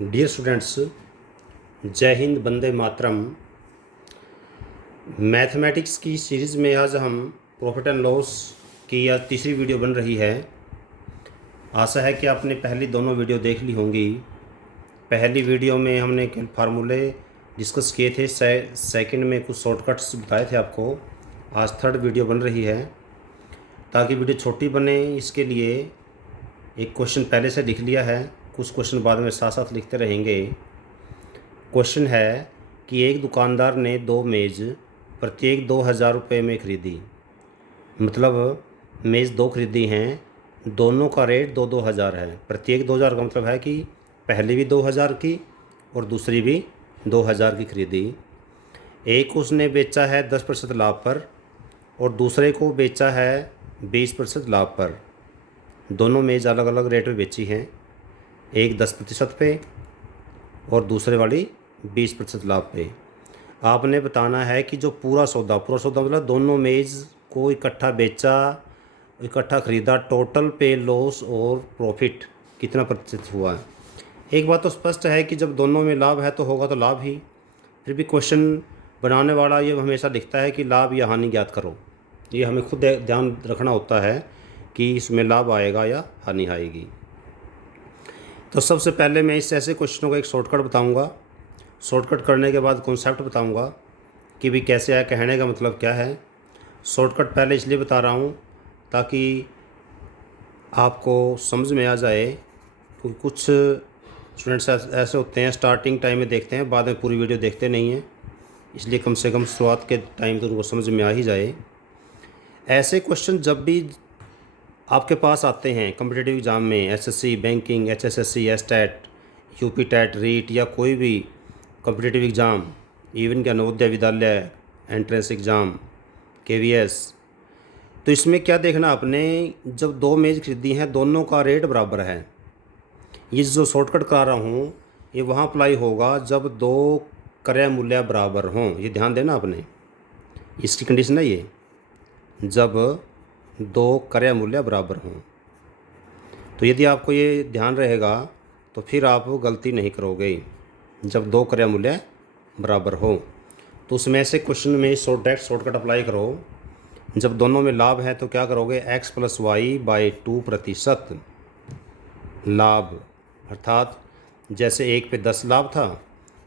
Dear students, जय Hind, Vande Mataram. Mathematics की series में आज हम प्रॉफिट एंड लॉस की आज तीसरी वीडियो बन रही है। आशा है कि आपने पहली दोनों वीडियो देख ली होंगी। पहली वीडियो में हमने फार्मूले डिस्कस किए थे, सेकंड में कुछ शॉर्टकट्स बताए थे आपको। आज थर्ड वीडियो बन रही है। ताकि वीडियो छोटी बने इसके लिए एक क्वेश्चन पहले से लिख लिया है, कुछ क्वेश्चन बाद में साथ साथ लिखते रहेंगे। क्वेश्चन है कि एक दुकानदार ने दो मेज़ प्रत्येक 2000 रुपये में ख़रीदी। मतलब मेज़ दो ख़रीदी हैं, दोनों का रेट 2-2 हज़ार है। प्रत्येक 2000 का मतलब है कि पहली भी 2000 की और दूसरी भी 2000 की ख़रीदी। एक उसने बेचा है 10% लाभ पर और दूसरे को बेचा है 20% लाभ पर। दोनों मेज़ अलग अलग रेट में बेची हैं, एक 10% पे और दूसरे वाली 20% लाभ पे। आपने बताना है कि जो पूरा सौदा मतलब दोनों मेज़ को इकट्ठा बेचा, इकट्ठा ख़रीदा, टोटल पे लॉस और प्रॉफिट कितना प्रतिशत हुआ है। एक बात तो स्पष्ट है कि जब दोनों में लाभ है तो होगा तो लाभ ही। फिर भी क्वेश्चन बनाने वाला ये हमेशा लिखता है कि लाभ या हानि ज्ञात करो। ये हमें खुद ध्यान रखना होता है कि इसमें लाभ आएगा या हानि आएगी। तो सबसे पहले मैं इस ऐसे क्वेश्चनों का एक शॉर्टकट बताऊंगा। शॉर्टकट करने के बाद कॉन्सेप्ट बताऊंगा कि भी कैसे है, कहने का मतलब क्या है। शॉर्टकट पहले इसलिए बता रहा हूँ ताकि आपको समझ में आ जाए, क्योंकि कुछ स्टूडेंट्स ऐसे होते हैं स्टार्टिंग टाइम में देखते हैं, बाद में पूरी वीडियो देखते नहीं हैं। इसलिए कम से कम शुरुआत के टाइम तो उनको समझ में आ ही जाए। ऐसे क्वेश्चन जब भी आपके पास आते हैं कॉम्पिटिटिव एग्ज़ाम में, एसएससी, बैंकिंग, एचएसएससी, एस्टेट, यूपी टेट, रीट या कोई भी कॉम्पिटिटिव एग्ज़ाम, इवन क्या Navodaya Vidyalaya, entrance exam, KVS, तो इसमें क्या देखना आपने, जब दो मेज़ खरीदी हैं दोनों का रेट बराबर है। ये जो शॉर्टकट करा रहा हूँ ये वहाँ अप्लाई होगा जब दो क्रय मूल्य बराबर हों। ये ध्यान देना आपने, इसकी कंडीशन है ये, जब दो क्रय मूल्य बराबर हों। तो यदि आपको ये ध्यान रहेगा तो फिर आप गलती नहीं करोगे। जब दो क्रय मूल्य बराबर हो तो उसमें से क्वेश्चन में शॉर्टकट अप्लाई करो। जब दोनों में लाभ है तो क्या करोगे, x + y/2% लाभ, अर्थात जैसे एक पे 10 लाभ था,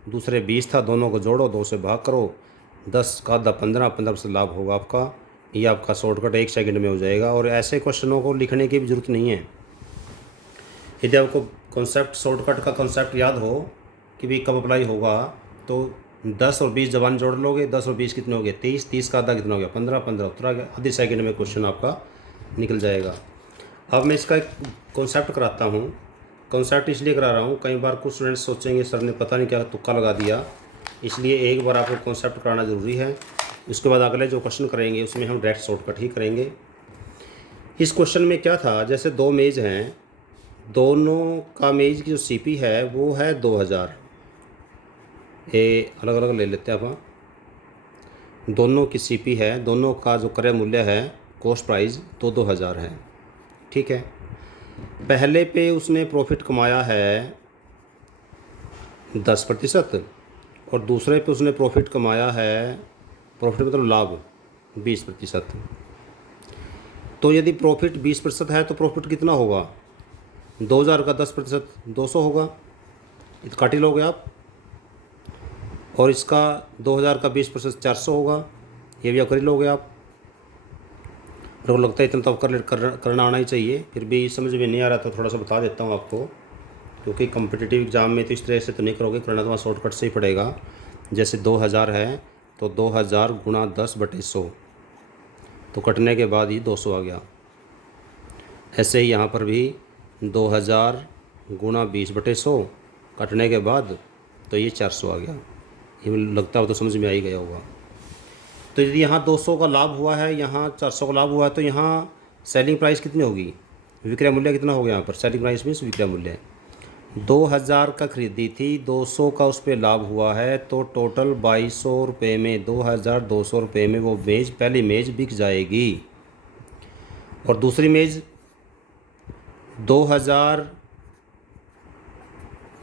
दूसरे 20 था, दोनों को जोड़ो, 2 से भाग करो, 10 का 10 15% लाभ होगा आपका। ये आपका शॉर्टकट 1 सेकंड में हो जाएगा। और ऐसे क्वेश्चनों को लिखने की भी ज़रूरत नहीं है। यदि आपको कॉन्सेप्ट, शॉर्टकट का कॉन्सेप्ट याद हो कि भी कब अप्लाई होगा, तो 10 और 20 जबान जोड़ लोगे, 10 और 20 कितने हो गए, 30, 30 का आधा कितना हो गया, 15, 15 उतरा गया, आधे सेकंड में क्वेश्चन आपका निकल जाएगा। अब मैं इसका एक कॉन्सेप्ट कराता हूँ। कॉन्सेप्ट इसलिए करा रहा हूँ, कई बार कुछ स्टूडेंट्स सोचेंगे सर ने पता नहीं क्या तुक्का लगा दिया, इसलिए एक बार आपको कॉन्सेप्ट कराना ज़रूरी है। उसके बाद अगले जो क्वेश्चन करेंगे उसमें हम डायरेक्ट शॉर्टकट ही करेंगे। इस क्वेश्चन में क्या था, जैसे दो मेज़ हैं, दोनों का मेज़ की जो सीपी है वो है 2000। ये अलग अलग ले लेते हैं आप। दोनों की सीपी है, दोनों का जो क्रय मूल्य है, कॉस्ट प्राइस 2-2 हज़ार है। ठीक है, पहले पे उसने प्रॉफिट कमाया है 10% और दूसरे पे उसने प्रॉफिट कमाया है, प्रॉफिट मतलब लाभ, 20%। तो यदि प्रॉफिट 20% है तो प्रॉफिट कितना होगा, 2000 का 10% 200 होगा, ये तो काट ही लोगे आप। और इसका 2000 का 20% 400 होगा, ये भी आप कर ही लोगे आप। मेरे को लगता है इतना तो आप करना आना ही चाहिए। फिर भी समझ में नहीं आ रहा तो थोड़ा सा बता देता हूँ आपको, क्योंकि कॉम्पिटिटिव एग्ज़ाम में तो इस तरह से तो नहीं करोगे, करना तो वहाँ शॉर्टकट से ही पड़ेगा। जैसे 2000 है तो 2000 गुणा 10/100, तो कटने के बाद ही 200 आ गया। ऐसे ही यहाँ पर भी 2000 गुणा 20/100 कटने के बाद तो ये 400 आ गया। ये लगता है तो समझ में आ ही गया होगा। तो यदि यहाँ 200 का लाभ हुआ है, यहाँ 400 का लाभ हुआ है, तो यहाँ सेलिंग प्राइस कितनी होगी, विक्रय मूल्य कितना हो गया। यहाँ पर सेलिंग प्राइस मीन्स विक्रय मूल्य 2000 का खरीदी थी, 200 का उस पर लाभ हुआ है, तो टोटल 2200 रुपये में 2200 रुपये में वो मेज़, पहली मेज़ बिक जाएगी। और दूसरी मेज़ 2000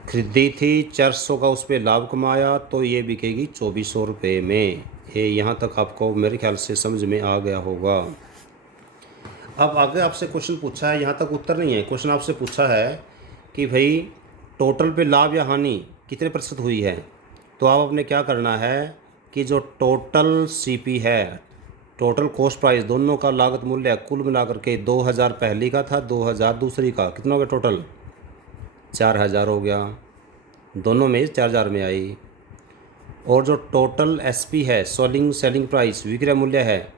खरीदी थी 400 का, उस पर लाभ कमाया तो ये बिकेगी 2400 रुपये में। ये यहाँ तक आपको मेरे ख्याल से समझ में आ गया होगा। अब आगे आपसे क्वेश्चन पूछा है, यहाँ तक उत्तर नहीं है, क्वेश्चन आपसे पूछा है कि भाई टोटल पे लाभ या हानि कितने प्रतिशत हुई है। तो आप अपने क्या करना है कि जो टोटल सीपी है, टोटल कॉस्ट प्राइस, दोनों का लागत मूल्य कुल मिलाकर के 2000 पहली का था, 2000 दूसरी का, कितना हो गया टोटल 4000 हो गया, दोनों में 4000 में आई। और जो टोटल एसपी है, सेलिंग प्राइस, विक्रय मूल्य है,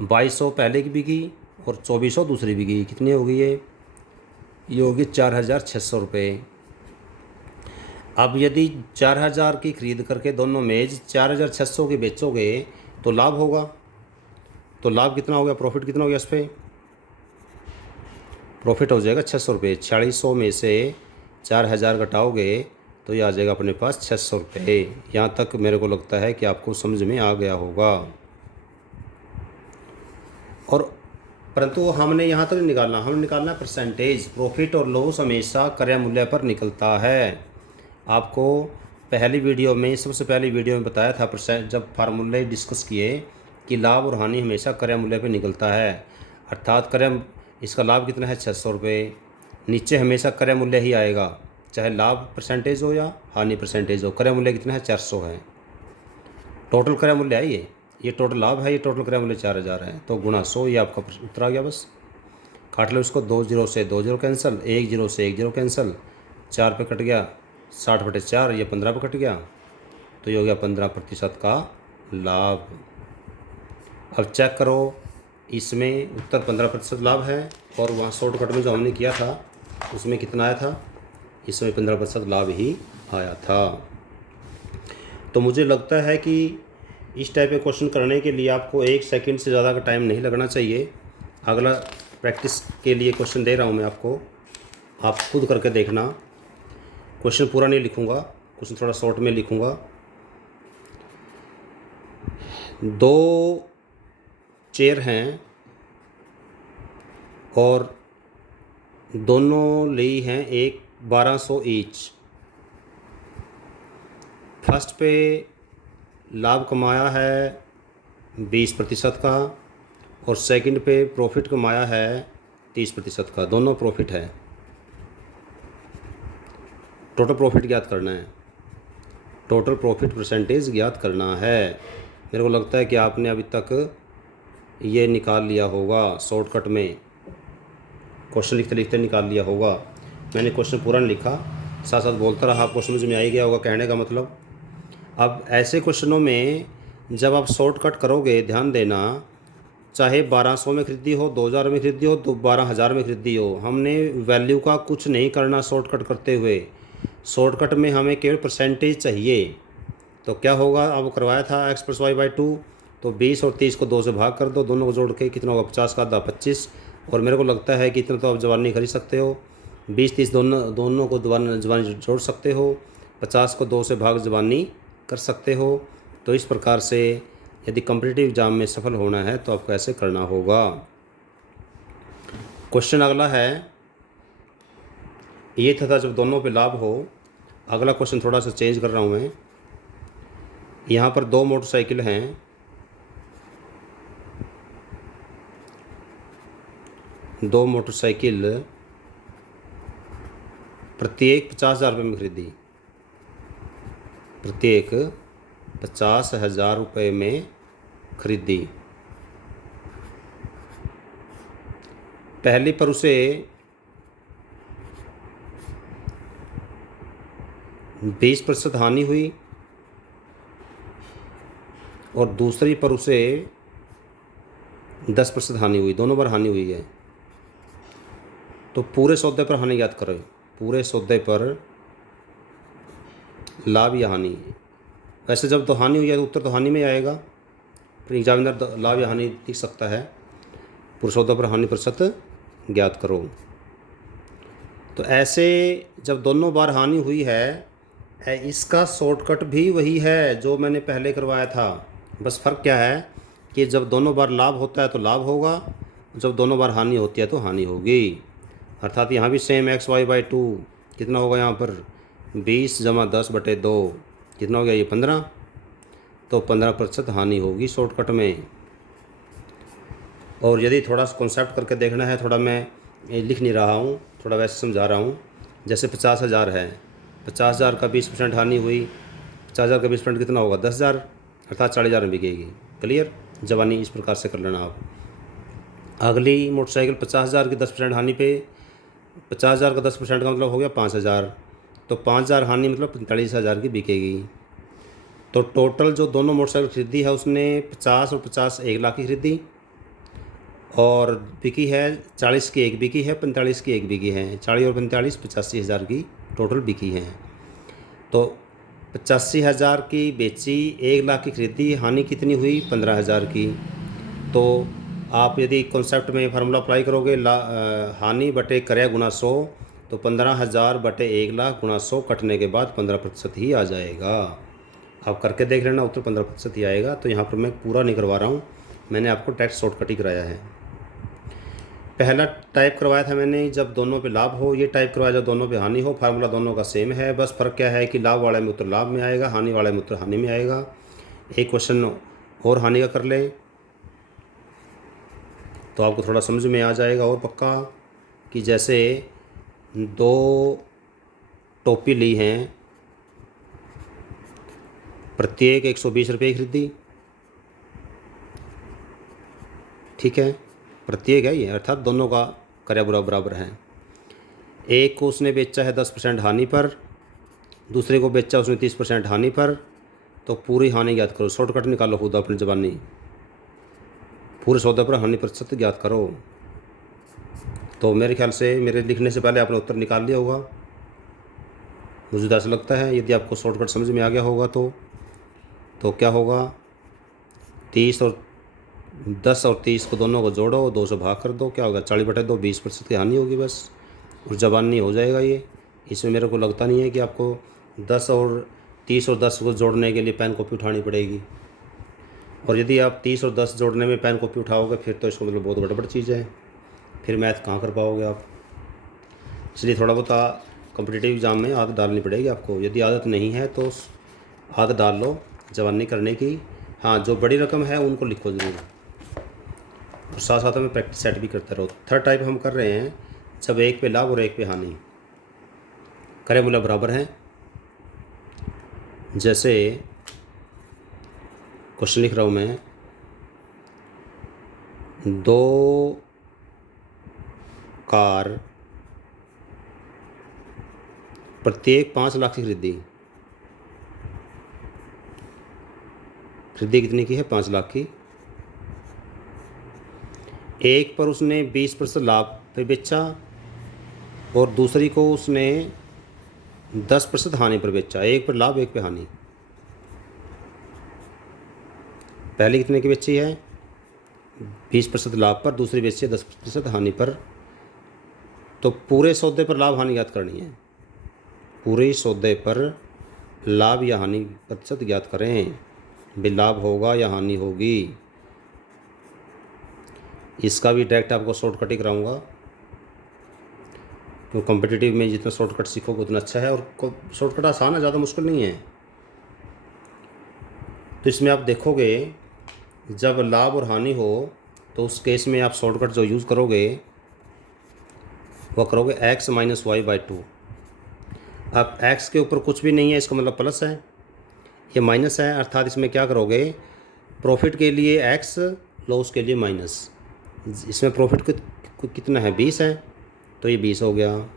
2200 पहले की बिकी और 2400 दूसरी बिकी, कितनी होगी ये होगी 4600 रुपये। अब यदि 4000 की खरीद करके दोनों मेज 4600 की बेचोगे तो लाभ होगा। तो लाभ कितना हो गया, प्रॉफिट कितना हो गया, इस पर प्रॉफिट हो जाएगा 600 रुपये। 4600 में से 4000 घटाओगे तो ये आ जाएगा अपने पास 600 रुपये। यहाँ तक मेरे को लगता है कि आपको समझ में आ गया होगा। और परंतु हमने यहाँ तक नहीं निकालना, हमें निकालना है परसेंटेज। प्रॉफिट और लॉस हमेशा क्रय मूल्य पर निकलता है। आपको पहली वीडियो में, सबसे पहली वीडियो में बताया था जब फार्मूले डिस्कस किए कि लाभ और हानि हमेशा क्रय मूल्य पर निकलता है। अर्थात क्रय, इसका लाभ कितना है 600 रुपये, नीचे हमेशा क्रय मूल्य ही आएगा, चाहे लाभ परसेंटेज हो या हानि परसेंटेज हो। क्रय मूल्य कितना है 400 है, टोटल क्रय मूल्य है ये टोटल लाभ है, ये टोटल क्रय मूल्य 4000 है, तो गुणा 100, ये आपका उत्तर आ गया। बस काट लो इसको, 2 0 से 2 0 कैंसिल, 1 0 से 1 0 कैंसिल, 4 पे कट गया, 60/4, ये 15 पे कट गया, तो ये हो गया 15% का लाभ। अब चेक करो, इसमें उत्तर 15% लाभ है और वहाँ शॉर्टकट में जो हमने किया था उसमें कितना आया था, इसमें 15% लाभ ही आया था। तो मुझे लगता है कि इस टाइप के क्वेश्चन करने के लिए आपको 1 सेकंड से ज़्यादा का टाइम नहीं लगना चाहिए। अगला प्रैक्टिस के लिए क्वेश्चन दे रहा हूँ मैं आपको, आप खुद करके देखना। क्वेश्चन पूरा नहीं लिखूँगा, क्वेश्चन थोड़ा शॉर्ट में लिखूँगा। 2 चेयर हैं और दोनों ली हैं 1200 ईच। फर्स्ट पे लाभ कमाया है 20% का और सेकंड पे प्रॉफिट कमाया है 30% का, दोनों प्रॉफिट है। टोटल प्रॉफिट ज्ञात करना है, टोटल प्रॉफिट परसेंटेज ज्ञात करना है। मेरे को लगता है कि आपने अभी तक ये निकाल लिया होगा, शॉर्टकट में क्वेश्चन लिखते लिखते निकाल लिया होगा। मैंने क्वेश्चन पूरा नहीं लिखा, साथ साथ बोलता रहा, आपको समझ में आ ही गया होगा कहने का मतलब। अब ऐसे क्वेश्चनों में जब आप शॉर्टकट करोगे, ध्यान देना, चाहे 1200 में खरीदी हो, 2000 में खरीदी हो, तो 12000 में खरीदी हो, हमने वैल्यू का कुछ नहीं करना शॉर्टकट करते हुए। शॉर्टकट में हमें केवल परसेंटेज चाहिए। तो क्या होगा, अब करवाया था x + y/2, तो 20 और 30 को 2 से भाग कर दो, दोनों को जोड़ के कितना होगा, 50 का आधा 25। और मेरे को लगता है कि इतना तो आप जवानी खरीद सकते हो, 20-30 दोनों को जवानी जोड़ सकते हो, 50 को 2 से भाग जवानी कर सकते हो। तो इस प्रकार से यदि कॉम्पिटिटिव एग्जाम में सफल होना है तो आपको ऐसे करना होगा। क्वेश्चन अगला है, ये था जब दोनों पे लाभ हो। अगला क्वेश्चन थोड़ा सा चेंज कर रहा हूँ मैं। यहाँ पर 2 मोटरसाइकिल हैं, दो मोटरसाइकिल प्रत्येक 50,000 रुपये में खरीदी, प्रत्येक 50,000 रुपये में खरीदी। पहली पर उसे 20% हानि हुई और दूसरी पर उसे 10% हानि हुई, दोनों बार हानि हुई है। तो पूरे सौदे पर हानि ज्ञात करो, पूरे सौदे पर लाभ या हानि। वैसे जब तो हानि हुई है तो उत्तर तो हानि में आएगा, फिर एग्जामिनर लाभ या हानि लिख सकता है। पूरे सौदे पर हानि प्रतिशत ज्ञात करो। तो ऐसे जब दोनों बार हानि हुई है, इसका शॉर्टकट भी वही है जो मैंने पहले करवाया था। बस फ़र्क क्या है कि जब दोनों बार लाभ होता है तो लाभ होगा, जब दोनों बार हानि होती है तो हानि होगी। अर्थात यहाँ भी सेम x y/2 कितना होगा, यहाँ पर 20 जमा 10/2 कितना हो गया ये 15। तो 15% हानि होगी शॉर्टकट में। और यदि थोड़ा सा कॉन्सेप्ट करके देखना है, थोड़ा मैं लिख नहीं रहा हूँ, थोड़ा वैसे समझा रहा हूँ। जैसे 50,000 है, 50,000 का 20% हानि हुई, 50,000 का 20% कितना होगा 10,000, अर्थात 40,000 में बिकेगी। क्लियर। जवानी इस प्रकार से कर लेना आप। अगली मोटरसाइकिल 50,000 की 10% हानि पे, 50,000 का 10% का मतलब हो गया 5,000, तो 5,000 हानि मतलब 45,000 की बिकेगी। तो टोटल जो दोनों मोटरसाइकिल खरीदी है उसने 50 और 50 1 लाख की खरीदी, और बिकी है 40 की एक बिकी है, 45 की एक बिकी है, 40 और 45 85,000 की टोटल बिकी है। तो 85,000 की बेची, 1 लाख की खरीदी, हानि कितनी हुई 15,000 की। तो आप यदि कॉन्सेप्ट में फार्मूला अप्लाई करोगे, हानि बटे क्रय गुना 100, तो 15,000 बटे 1 लाख गुना 100 कटने के बाद 15% ही आ जाएगा। आप करके देख लेना, उत्तर 15% ही आएगा। तो यहाँ पर मैं पूरा नहीं करवा रहा हूँ, मैंने आपको टैक्स शॉर्टकट ही कराया है। पहला टाइप करवाया था मैंने जब दोनों पे लाभ हो, ये टाइप करवाया जब दोनों पे हानि हो। फार्मूला दोनों का सेम है, बस फ़र्क क्या है कि लाभ वाले में उत्तर लाभ में आएगा, हानि वाले में उत्तर हानि में आएगा। एक क्वेश्चन और हानि का कर लें तो आपको थोड़ा समझ में आ जाएगा और पक्का। कि जैसे 2 टोपी ली हैं, प्रत्येक 120 रुपये की खरीदी, ठीक है, प्रत्येक है ये, अर्थात दोनों का क्रय बराबर है। एक को उसने बेचा है 10% हानि पर, दूसरे को बेचा उसने 30% हानि पर। तो पूरी हानि ज्ञात करो, शॉर्टकट निकालो खुद अपनी ज़बानी, पूरे सौदे पर हानि प्रतिशत ज्ञात करो। तो मेरे ख्याल से मेरे लिखने से पहले आपने उत्तर निकाल लिया होगा, मुझे ऐसा लगता है। यदि आपको शॉर्टकट समझ में आ गया होगा तो क्या होगा, 10 और 30 को दोनों को जोड़ो, 2 से भाग कर दो, क्या होगा 40/2, 20% की हानि होगी बस, और जबानी हो जाएगा ये। इसमें मेरे को लगता नहीं है कि आपको 10 और 30 और 10 को जोड़ने के लिए पेन कॉपी उठानी पड़ेगी। और यदि आप 30 और 10 जोड़ने में पेन कॉपी उठाओगे फिर तो इसको मतलब बहुत गड़बड़ चीज़ है, फिर मैथ कहाँ कर पाओगे आप। इसलिए थोड़ा बहुत कॉम्पिटिटिव एग्ज़ाम में आदत डालनी पड़ेगी आपको। यदि आदत नहीं है तो आदत डाल लो जवानी करने की। हाँ, जो बड़ी रकम है उनको लिखो जरूर, और साथ साथ में प्रैक्टिस सेट भी करते रहो। थर्ड टाइप हम कर रहे हैं जब एक पे लाभ और एक पे हानि, क्रय मूल्य बराबर हैं। जैसे क्वेश्चन लिख रहा हूँ मैं, 2 कार प्रत्येक 5 लाख की खरीदी कितने की है 5 लाख की। एक पर उसने 20% लाभ पे बेचा और दूसरी को उसने 10% हानि पर बेचा। एक पर लाभ एक पे हानि। पहली कितने की बेची है 20% लाभ पर, दूसरी बेची है 10% हानि पर। तो पूरे सौदे पर लाभ हानि ज्ञात करनी है, पूरे सौदे पर लाभ या हानि प्रतिशत ज्ञात करें, भी लाभ होगा या हानि होगी। इसका भी डायरेक्ट आपको शॉर्टकट ही कराऊंगा, क्योंकि कॉम्पिटिटिव में जितना शॉर्टकट सीखोगे उतना अच्छा है। और शॉर्टकट आसान है, ज़्यादा मुश्किल नहीं है। तो इसमें आप देखोगे जब लाभ और हानि हो तो उस केस में आप शॉर्टकट जो यूज़ करोगे वह करोगे x - y/2। अब x के ऊपर कुछ भी नहीं है, इसका मतलब प्लस है, ये माइनस है, अर्थात इसमें क्या करोगे, प्रॉफिट के लिए x, लॉस के लिए माइनस। इसमें प्रॉफिट कितना है 20 है, तो ये 20 हो गया।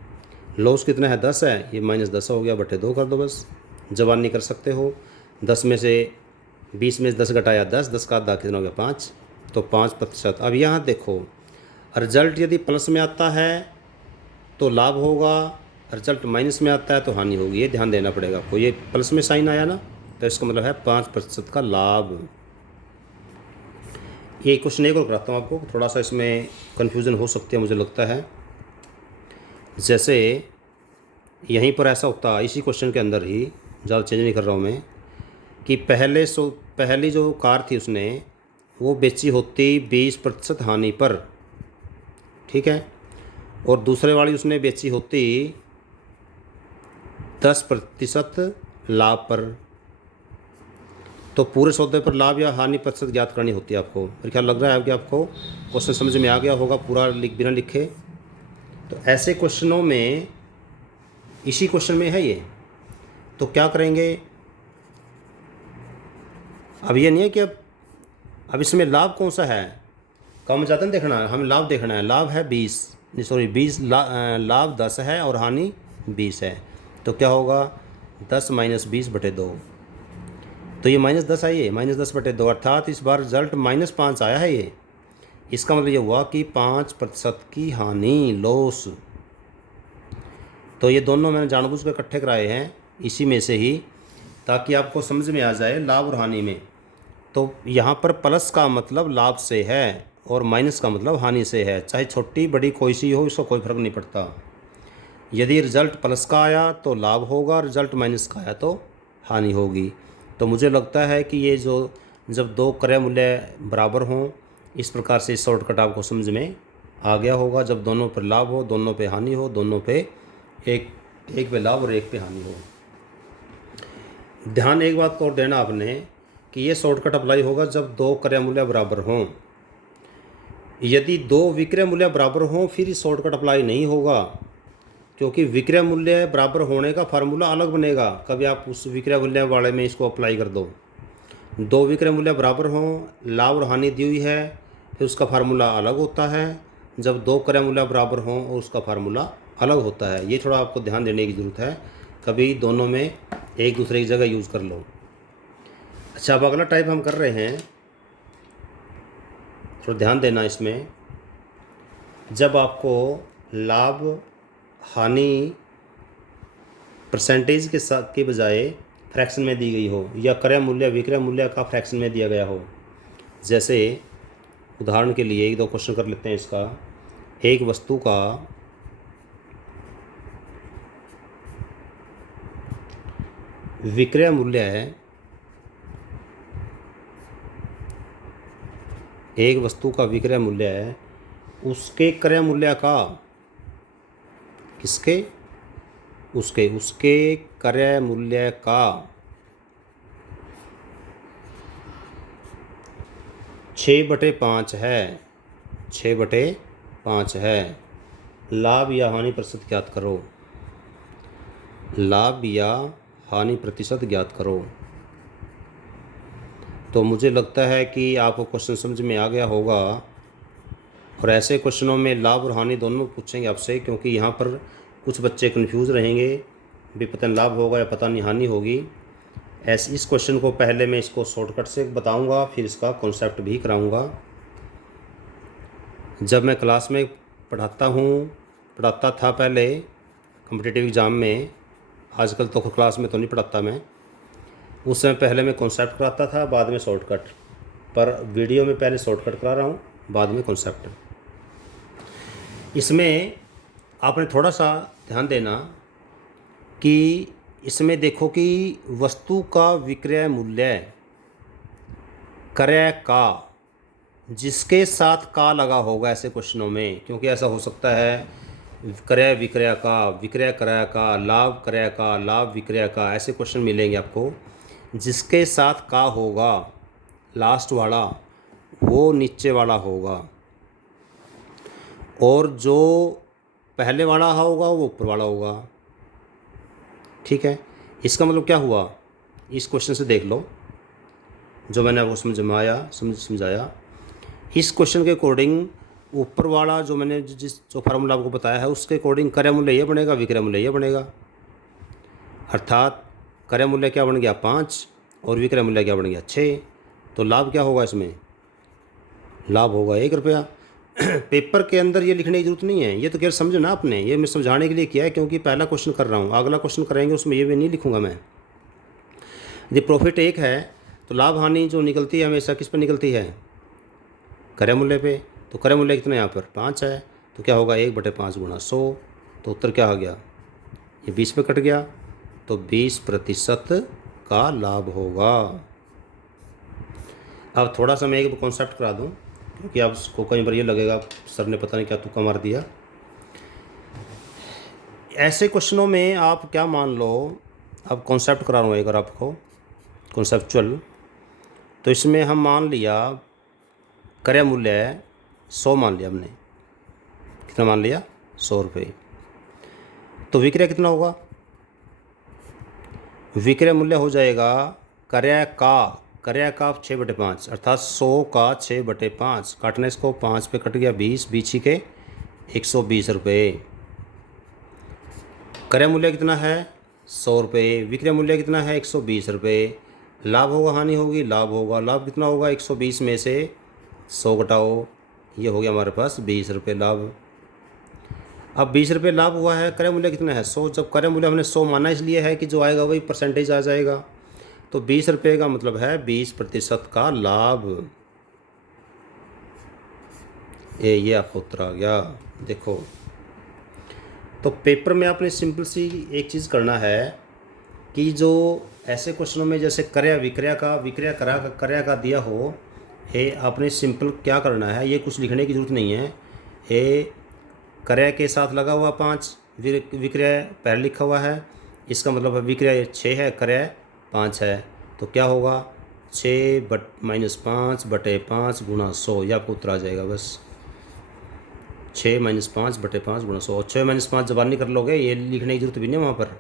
लॉस कितना है 10 है, ये -10 हो गया, बटे 2 कर दो बस। जवाब नहीं कर सकते हो। 10 में से 20 में से 10 घटाया 10, 10 का आधा कितना हो गया 5, तो 5%। अब यहाँ देखो, रिजल्ट यदि प्लस में आता है तो लाभ होगा, रिजल्ट माइनस में आता है तो हानि होगी, ये ध्यान देना पड़ेगा आपको। ये प्लस में साइन आया ना, तो इसका मतलब है 5% का लाभ। ये क्वेश्चन एक और कराता हूँ आपको, थोड़ा सा इसमें कन्फ्यूज़न हो सकती है मुझे लगता है। जैसे यहीं पर ऐसा होता, इसी क्वेश्चन के अंदर ही, ज़्यादा चेंज नहीं कर रहा हूँ मैं, कि पहली जो कार थी उसने वो बेची होती 20% हानि पर, ठीक है, और दूसरे वाली उसने बेची होती 10% लाभ पर। तो पूरे सौदे पर लाभ या हानि प्रतिशत ज्ञात करनी होती है आपको। मेरे ख्याल लग रहा है कि आपको क्वेश्चन समझ में आ गया होगा पूरा बिना लिखे। तो ऐसे क्वेश्चनों में, इसी क्वेश्चन में है ये, तो क्या करेंगे, अब ये नहीं है कि अब इसमें लाभ कौन सा है, कम ज़्यादा नहीं देखना है, हमें लाभ देखना है। लाभ है 20 लाभ 10 है और हानि 20 है। तो क्या होगा, 10 - 20/2। तो ये -10 आई है, -10/2, अर्थात इस बार रिजल्ट -5 आया है ये। इसका मतलब ये हुआ कि 5% की हानि, लॉस। तो ये दोनों मैंने जानबूझ कर इकट्ठे कराए हैं इसी में से ही, ताकि आपको समझ में आ जाए लाभ और हानि में। तो यहाँ पर प्लस का मतलब लाभ से है और माइनस का मतलब हानि से है। चाहे छोटी बड़ी कोई सी हो, इसको कोई फ़र्क नहीं पड़ता। यदि रिज़ल्ट प्लस का आया तो लाभ होगा, रिज़ल्ट माइनस का आया तो हानि होगी। तो मुझे लगता है कि ये जो जब दो क्रय मूल्य बराबर हों, इस प्रकार से शॉर्टकट आपको समझ में आ गया होगा। जब दोनों पर लाभ हो, दोनों पे हानि हो, दोनों पे एक पे लाभ और एक पे हानि हो। ध्यान एक बात को और देना आपने कि ये शॉर्टकट अप्लाई होगा जब दो क्रय मूल्य बराबर हों। यदि दो विक्रय मूल्य बराबर हों फिर इस शॉर्टकट अप्लाई नहीं होगा, क्योंकि विक्रय मूल्य बराबर होने का फार्मूला अलग बनेगा। कभी आप उस विक्रय मूल्य वाले में इसको अप्लाई कर दो। दो विक्रय मूल्य बराबर हों, लाभ और हानि दी हुई है, फिर उसका फार्मूला अलग होता है। जब दो क्रय मूल्य बराबर हों और उसका फार्मूला अलग होता है। ये थोड़ा आपको ध्यान देने की ज़रूरत है, कभी दोनों में एक दूसरे की जगह यूज़ कर लो। अच्छा, अब अगला टाइप हम कर रहे हैं, थोड़ा ध्यान देना इसमें। जब आपको लाभ हानि परसेंटेज के साथ के बजाय फ्रैक्शन में दी गई हो, या क्रय मूल्य विक्रय मूल्य का फ्रैक्शन में दिया गया हो। जैसे उदाहरण के लिए 1-2 क्वेश्चन कर लेते हैं इसका। एक वस्तु का विक्रय मूल्य है, एक वस्तु का विक्रय मूल्य है, उसके क्रय मूल्य का, किसके, उसके क्रय मूल्य का 6/5 है, 6/5 है। लाभ या हानि प्रतिशत ज्ञात करो, लाभ या हानि प्रतिशत ज्ञात करो। तो मुझे लगता है कि आपको क्वेश्चन समझ में आ गया होगा। और ऐसे क्वेश्चनों में लाभ और हानि दोनों पूछेंगे आपसे, क्योंकि यहाँ पर कुछ बच्चे कन्फ्यूज़ रहेंगे भी, पता नहीं लाभ होगा या पता नहीं हानि होगी। ऐसे इस क्वेश्चन को पहले मैं इसको शॉर्टकट से बताऊंगा, फिर इसका कॉन्सेप्ट भी कराऊंगा। जब मैं क्लास में पढ़ाता था पहले कॉम्पिटिटिव एग्ज़ाम में, आजकल तो क्लास में तो नहीं पढ़ाता मैं। उस समय पहले मैं कॉन्सेप्ट कराता था, बाद में शॉर्टकट। पर वीडियो में पहले शॉर्टकट करा रहा हूँ, बाद में कॉन्सेप्ट। इसमें आपने थोड़ा सा ध्यान देना कि इसमें देखो कि वस्तु का विक्रय मूल्य क्रय का, जिसके साथ का लगा होगा ऐसे क्वेश्चनों में, क्योंकि ऐसा हो सकता है क्रय विक्रय का, विक्रय क्रय का, लाभ क्रय का, लाभ विक्रय का, ऐसे क्वेश्चन मिलेंगे आपको। जिसके साथ का होगा लास्ट वाला, वो नीचे वाला होगा, और जो पहले वाला होगा वो ऊपर वाला होगा। ठीक है, इसका मतलब क्या हुआ, इस क्वेश्चन से देख लो जो मैंने आपको समझाया। इस क्वेश्चन के अकॉर्डिंग ऊपर वाला जो मैंने जो फार्मूला आपको बताया है, उसके अकॉर्डिंग क्रय मूल्य ये बनेगा, विक्रय मूल्य ये बनेगा। अर्थात क्रय मूल्य क्या बन गया 5 और विक्रय मूल्य क्या बन गया 6। तो लाभ क्या होगा इसमें, लाभ होगा 1 रुपया। पेपर के अंदर ये लिखने की जरूरत नहीं है, ये तो केवल समझो ना आपने, ये मैं समझाने के लिए किया है, क्योंकि पहला क्वेश्चन कर रहा हूँ। अगला क्वेश्चन करेंगे उसमें ये भी नहीं लिखूंगा मैं। यदि प्रॉफिट 1 है तो लाभ हानि जो निकलती है हमेशा किस पर निकलती है, क्रय मूल्य पे। तो क्रय मूल्य कितना यहाँ पर 5 है, तो क्या होगा 1/5 × 100। तो उत्तर क्या आ गया, ये 20 पे कट गया, तो 20% का लाभ होगा। अब थोड़ा सा मैं एक कॉन्सेप्ट करा दूं, क्योंकि आपको कई बार ये लगेगा सर ने पता नहीं क्या तुक्का मार दिया। ऐसे क्वेश्चनों में आप क्या मान लो, अब कॉन्सेप्ट करा रहा हूँ अगर आपको कॉन्सेप्चुअल, तो इसमें हम मान लिया क्रय मूल्य 100 मान लिया हमने, कितना मान लिया 100 रुपये। तो विक्रय कितना होगा, विक्रय मूल्य हो जाएगा क्रय का 6/5 अर्थात 100 का 6/5 काटने इसको 5 पे कट गया 20, बीच ही के 120 रुपये। क्रय मूल्य कितना है 100 रुपये, विक्रय मूल्य कितना है 120 रुपये। लाभ होगा हानि होगी, लाभ होगा, लाभ कितना होगा 120 में से 100 घटाओ, ये हो गया हमारे पास 20 रुपये लाभ। अब 20 रुपये लाभ हुआ है, क्रय मूल्य कितना है 100, जब क्रय मूल्य हमने 100 माना इसलिए है कि जो आएगा वही परसेंटेज आ जाएगा, तो 20 रुपये का मतलब है 20% का लाभ। ये आपका उत्तर आ गया। देखो, तो पेपर में आपने सिंपल सी एक चीज़ करना है कि जो ऐसे क्वेश्चनों में जैसे विक्रय का दिया हो, ये आपने सिंपल क्या करना है, ये कुछ लिखने की ज़रूरत नहीं है। ये क्रय के साथ लगा हुआ 5, विक्रय पहले लिखा हुआ है, इसका मतलब है विक्रय 6 है, क्रय 5 है, तो क्या होगा 6 - 5/5 गुणा 100, यह आपको उत्तर आ जाएगा बस। 6 - 5/5 गुणा 100, और 6 - 5 जबानी कर लोगे, ये लिखने की जरूरत भी नहीं वहाँ पर।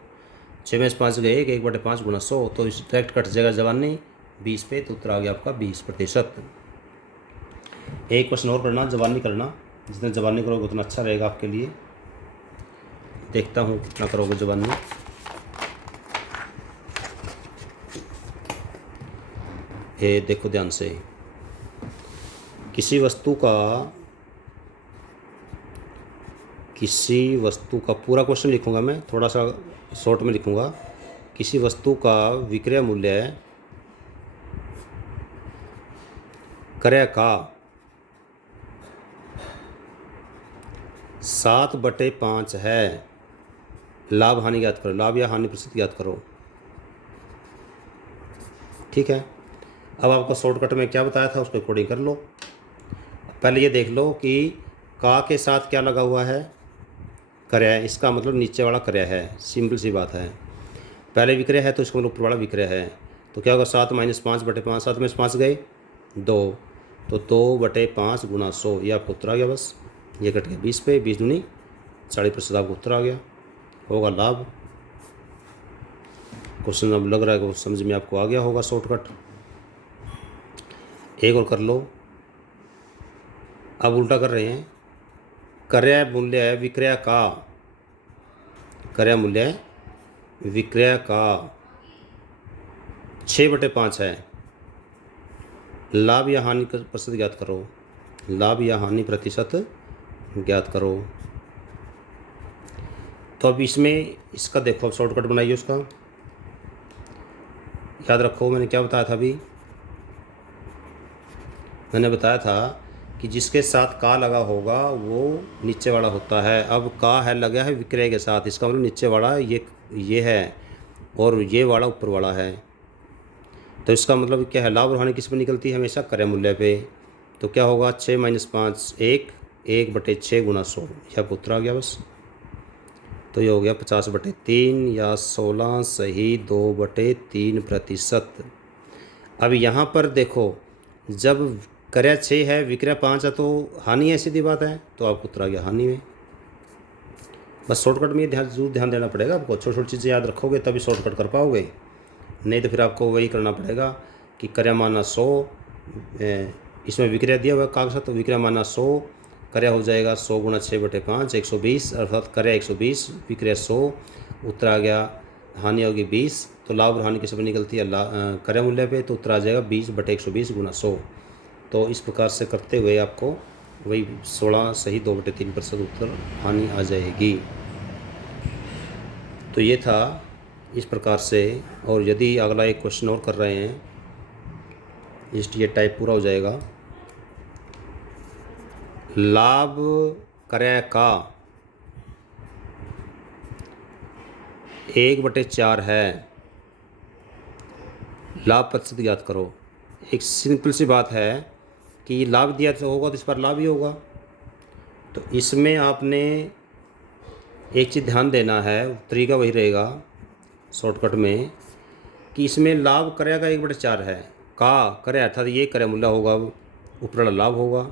6 - 5 गए 1/5 गुणा 100, तो इस डायरेक्ट कट जाएगा जबानी 20 पे, तो उत्तर आ गया आपका 20%। एक क्वेश्चन और करना, जबानी करना, जितना जबानी करोगे उतना अच्छा रहेगा आपके लिए। देखता हूँ कितना करोगे जबानी। ये देखो ध्यान से, किसी वस्तु का पूरा क्वेश्चन लिखूंगा मैं, थोड़ा सा शॉर्ट में लिखूंगा। किसी वस्तु का विक्रय मूल्य क्रय का 7/5 है, लाभ हानि ज्ञात करो, लाभ या हानि प्रतिशत ज्ञात करो। ठीक है, अब आपको शॉर्टकट में क्या बताया था उसको कोडिंग कर लो। पहले ये देख लो कि का के साथ क्या लगा हुआ है, क्रय, इसका मतलब नीचे वाला क्रय है, सिंपल सी बात है। पहले विक्रय है तो इसका मतलब ऊपर वाला विक्रय है, तो क्या होगा 7 - 5/5, 7 में से 5 गए 2, तो 2/5 गुणा 100, ये आपको उत्तर आ गया बस। ये कट गया 20 पे, 20 दूनी 40%, आपको उत्तर आ गया, होगा लाभ। क्वेश्चन अब लग रहा है कि समझ में आपको आ गया होगा शॉर्टकट। एक और कर लो, अब उल्टा कर रहे हैं। क्रय मूल्य है विक्रय का 6/5 है, लाभ या हानि प्रतिशत ज्ञात करो, लाभ या हानि प्रतिशत ज्ञात करो। तो अब इसमें इसका देखो, अब शॉर्टकट बनाइए उसका। याद रखो मैंने क्या बताया था अभी, मैंने बताया था कि जिसके साथ का लगा होगा वो नीचे वाला होता है। अब का है लगा है विक्रय के साथ, इसका मतलब नीचे वाला ये है और ये वाला ऊपर वाला है, तो इसका मतलब क्या है, लाभ और हानि किस पे निकलती है हमेशा, क्रय मूल्य पे। तो क्या होगा 6 - 5 1/6 गुणा 100, यह उत्तर आ गया बस। तो ये हो गया 50/3 या 16 सही 2/3%। अब यहाँ पर देखो, जब क्रय 6 है विक्रय 5 है तो हानि है, सीधी बात है, तो आपको उत्तर आ गया हानि में। बस शॉर्टकट में जरूर ध्यान देना पड़ेगा आपको, छोटी छोटी चीज़ें याद रखोगे तभी शॉर्टकट कर पाओगे, नहीं तो फिर आपको वही करना पड़ेगा कि क्रय माना 100, इसमें विक्रय दिया हुआ कागज, तो विक्रय माना 100, क्रय हो जाएगा 100 गुणा 6/5 120, अर्थात क्रय 120 विक्रय 100, उत्तर आ गया हानि होगी 20, तो लाभ और हानि किस पर निकलती है, क्रय मूल्य पे, तो उत्तर आ जाएगा 20/120 गुणा 100। तो इस प्रकार से करते हुए आपको वही 16 सही 2/3% उत्तर हानि आ जाएगी। तो ये था इस प्रकार से। और यदि अगला एक क्वेश्चन और कर रहे हैं, ये टाइप पूरा हो जाएगा। लाभ क्रय का 1/4 है, लाभ प्रतिशत ज्ञात करो। एक सिंपल सी बात है कि लाभ दिया तो होगा तो इस पर लाभ ही होगा, तो इसमें आपने एक चीज़ ध्यान देना है, तरीका वही रहेगा शॉर्टकट में, कि इसमें लाभ कर्या का 1/4 है। का कर्या अर्थात ये कर्या मूल्य होगा, ऊपर वाला लाभ होगा।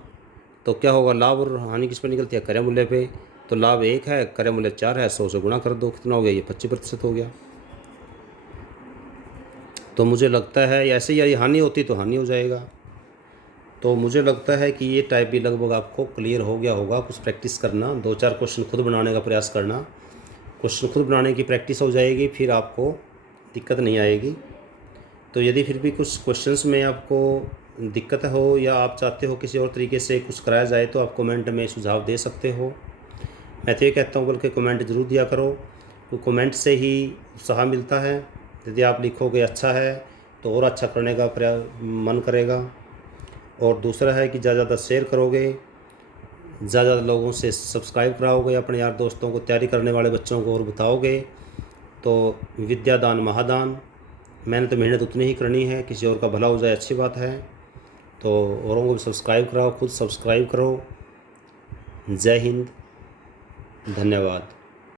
तो क्या होगा, लाभ और हानि किस पर निकलती है, कर्या मूल्य पे। तो लाभ 1 है, कर्या मूल्य 4 है, 100 से गुणा कर दो, कितना हो गया, ये 25% हो गया। तो मुझे लगता है ऐसे ही, यदि हानि होती तो हानि हो जाएगा। तो मुझे लगता है कि ये टाइप भी लगभग आपको क्लियर हो गया होगा। कुछ प्रैक्टिस करना, 2-4 क्वेश्चन खुद बनाने का प्रयास करना। क्वेश्चन खुद बनाने की प्रैक्टिस हो जाएगी, फिर आपको दिक्कत नहीं आएगी। तो यदि फिर भी कुछ क्वेश्चंस में आपको दिक्कत हो या आप चाहते हो किसी और तरीके से कुछ कराया जाए, तो आप कमेंट में सुझाव दे सकते हो। मैं तो ये कहता हूँ बल्कि कमेंट ज़रूर दिया करो, तो कमेंट से ही उत्साह मिलता है। यदि आप लिखोगे अच्छा है तो और अच्छा करने का मन करेगा। और दूसरा है कि ज़्यादा शेयर करोगे, ज़्यादा लोगों से सब्सक्राइब कराओगे, अपने यार दोस्तों को, तैयारी करने वाले बच्चों को और बताओगे, तो विद्यादान महादान। मैंने तो मेहनत उतनी ही करनी है, किसी और का भला हो जाए अच्छी बात है। तो औरों को भी सब्सक्राइब कराओ, खुद सब्सक्राइब करो। जय हिंद, धन्यवाद।